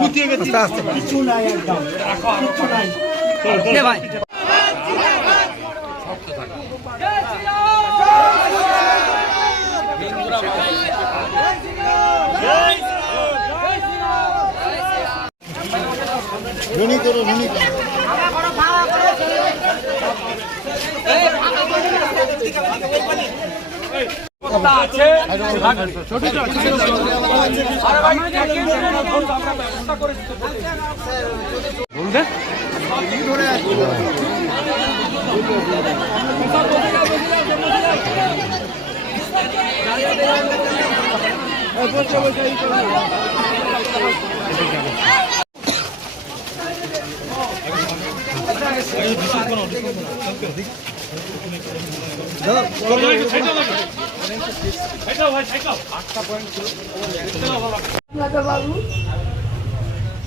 গুটিয়ে গেছে কিছু নাই একদম কিছু নাই ভাই নুনি করো নুনি বাবু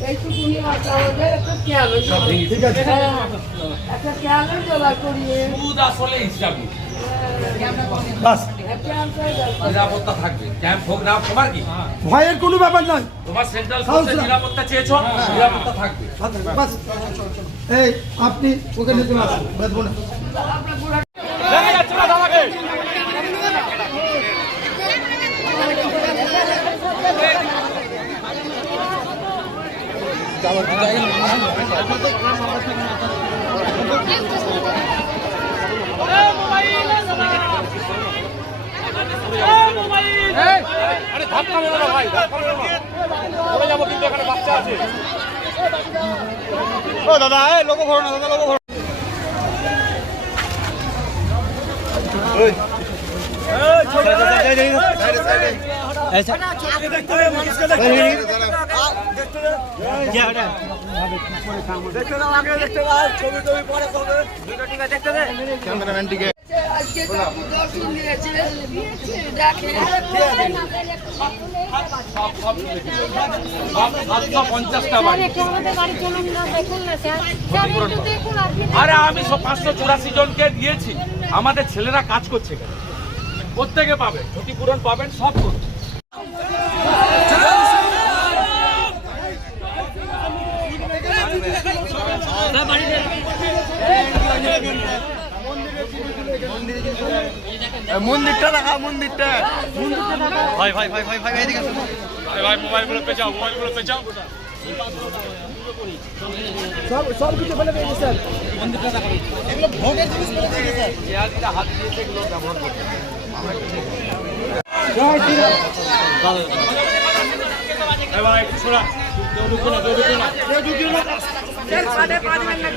এইটুকুনি আমাদের একটা ক্যাব ঠিক আছে একটা ক্যাবে জোগাড় করিয়ে আসলে হিসাবে নিরাপত্তা থাকবে ক্যাম্প হোক না তোমার কি ভয়ের কোনো ব্যাপার নয় তোমার সেন্ট্রাল ফোর্সের নিরাপত্তা চেয়েছো নিরাপত্তা থাকবে বাস এই আপনি ওকে নিতে আসুন বাঁচবো না লেগে যাচ্ছে না দাদাকে আরে ধাক্কা মেরো না ভাই ধাক্কা মেরো না চলে যাবো কিন্তু এখানে বাচ্চা আছে ও দাদা এই লোগো ভরো না দাদা লোগো ভরো ওই ক্যামেরাম্যানটিকে আরে আমি 584 জনকে দিয়েছি আমাদের ছেলেরা কাজ করছে প্রত্যেকে পাবে ক্ষতিপূরণ পাবেন সব করছে মন্দিরটা দেখা মন্দিরটা ভাই ভাই ভাই ভাই ভাই এদিকে আসুন ভাই মোবাইলগুলো পেঁচাও পেঁচাও সব কিছু ফেলে দিয়েছে স্যার মন্দিরটা দেখা এগুলো ভোগের জিনিস ফেলে দিয়েছে স্যার জিয়াদিরা হাত দিয়েছে এগুলো ব্যবহার করতে জয় শ্রীরাম এই ভাই ছোড়া কেউ ঢুকো না কেউ ঢুকো না কেউ ঢুকিও না স্যার 5.5 মিনিট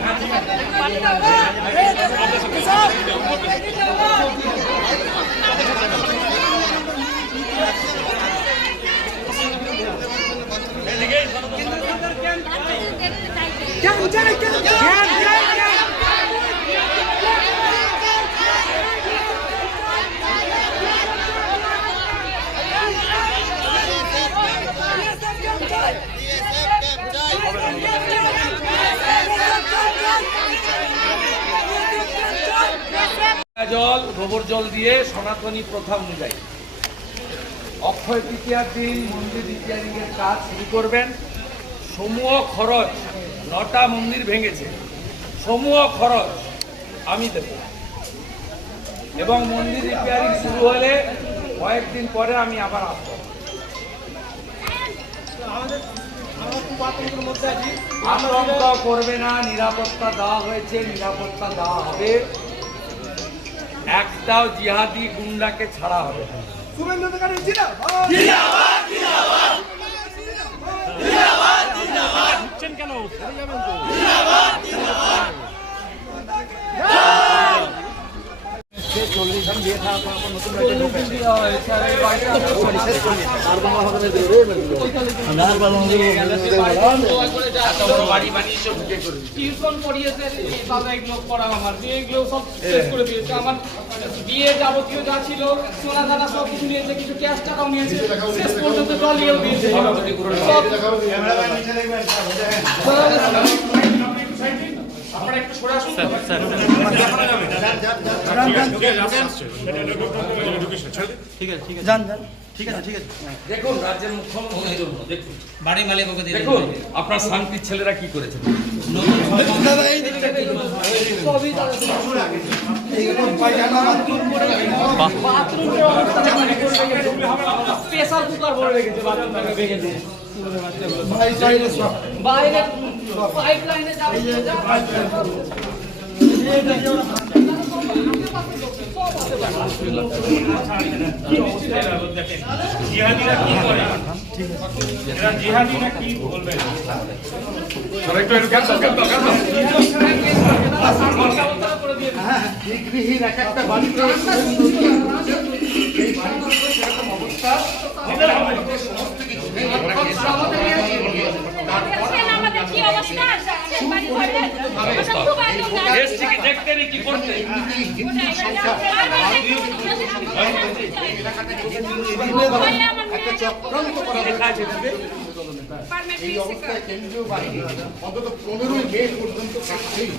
জল গোবর জল দিয়ে সনাতনী প্রথা অনুযায়ী অক্ষয় তৃতীয়ার দিন মন্দির রিপেয়ারিং এর কাজ শুরু করবেন। সমূহ খরচ 9টা মন্দির ভেঙেছে, সমূহ খরচ আমি দেব এবং মন্দির রিপেয়ারিং শুরু হলে কয়েকদিন পরে আমি আবার আসবো। আতঙ্ক করবে না, নিরাপত্তা দেওয়া হয়েছে, নিরাপত্তা দেওয়া হবে। একটাও জিহাদি গুন্ডাকে ছাড়া হবে না। কেন বাড়ি বানিয়েছে টিউশন পড়িয়েছে দাদা এগুলো পড়া আমার এগুলো সব শেষ করে দিয়েছে। আমার বিয়ে যাবতীয় যা ছিল সোনা দানা সব কিছু নিয়েছে, কিছু ক্যাশ টাকাও নিয়েছে, শেষ পর্যন্ত ট্রলিও দিয়েছে। আপনারা একটু সরে আসুন। দেখুন রাজ্যের মুখ্যমন্ত্রীর জন্য দেখুন বাড়ি মালিক ওকে দিয়ে দেখুন আপনার শান্তির ছেলেরা কি করেছে। প্রেসার কুকার ভরে রেখেছে বাথরুমটাকে ভেঙে দিয়ে বাইরে পাইপ লাইনে যাবে জিহাদিরা কি করে? এরা জিহাদিরা কি বলবেন? গৃহীর এক একটা বাড়িতে এই বাড়িগুলো সেরকম অবস্থা সমস্ত কিছু নেই। আমাদের কি অবস্থা বাড়ি ঘরে খুব একদম এসছি কি দেখতে নেই কি করতে। একটা চক্রান্ত করা হয়েছে। এই অবস্থায় কেন্দ্রীয় বাহিনী অন্তত 15ই মে পর্যন্ত থাকছেই।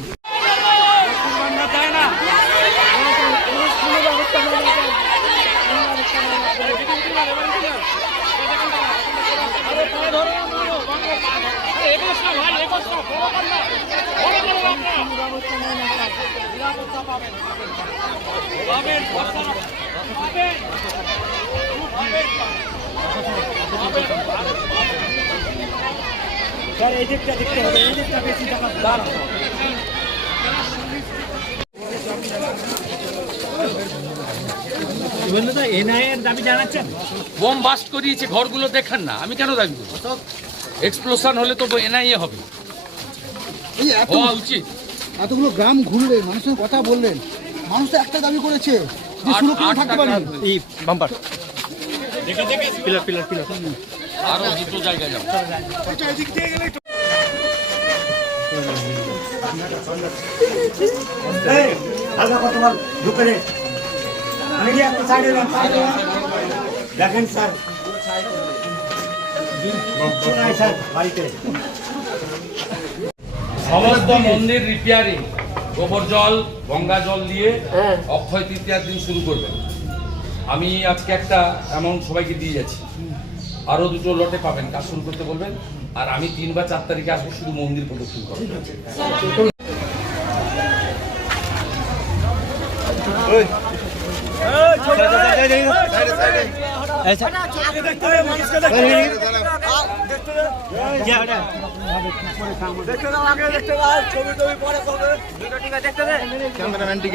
স্যার এই দিকটা দেখতে হবে, এই দিকটা বেশি টাকা দাঁড়ানো। এনআইএর দাবি জানাচ্ছেন? বোম বাস্ট করিয়েছে ঘরগুলো দেখেন না, আমি কেন দেখবো? এক্সপ্লোশন হলে তো এনআইএ হবে, এই হওয়া উচিত। এতগুলো গ্রাম ঘুরলেন, মানুষের কথা বললেন, মানুষ তো একটা দাবি করেছে যে সুরক্ষিত থাকতে পারেন। এই বাম্পার পিলার পিলার পিলার আরো দুটো জায়গায় যাবো। হালকা কত মাল ঢুকে রে আমি একটু সাইডে দেখেন স্যার নাই স্যার বাড়িতে সমস্ত মন্দির রিপেয়ারিং গোবর জল গঙ্গা জল দিয়ে অক্ষয় তৃতীয়ার দিন শুরু করবেন। আমি আজকে একটা অ্যামাউন্ট সবাইকে দিয়ে যাচ্ছি, আরো দুটো লটে পাবেন, কাজ শুরু করতে বলবেন। আর আমি 3 বা 4 তারিখে আসবো, শুধু মন্দির প্রদক্ষিণ করবেন। ক্যামেরাম্যানটিকে